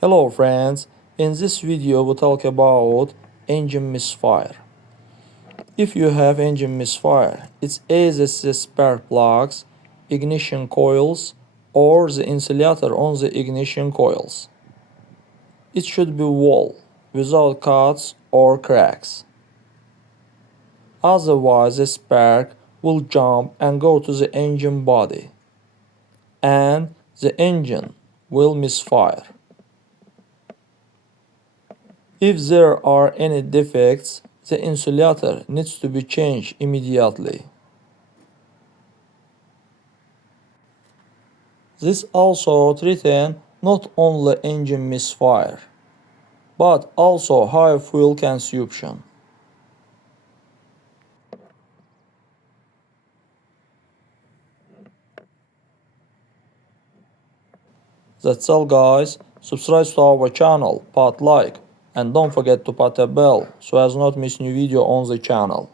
Hello friends, in this video we talk about engine misfire. If you have engine misfire, it's either the spark plugs, ignition coils, or the insulator on the ignition coils. It should be whole, without cuts or cracks. Otherwise the spark will jump and go to the engine body, and the engine will misfire. If there are any defects, the insulator needs to be changed immediately. This also threatens not only engine misfire, but also high fuel consumption. That's all guys, subscribe to our channel, put like, and don't forget to put a bell so as not miss new video on the channel.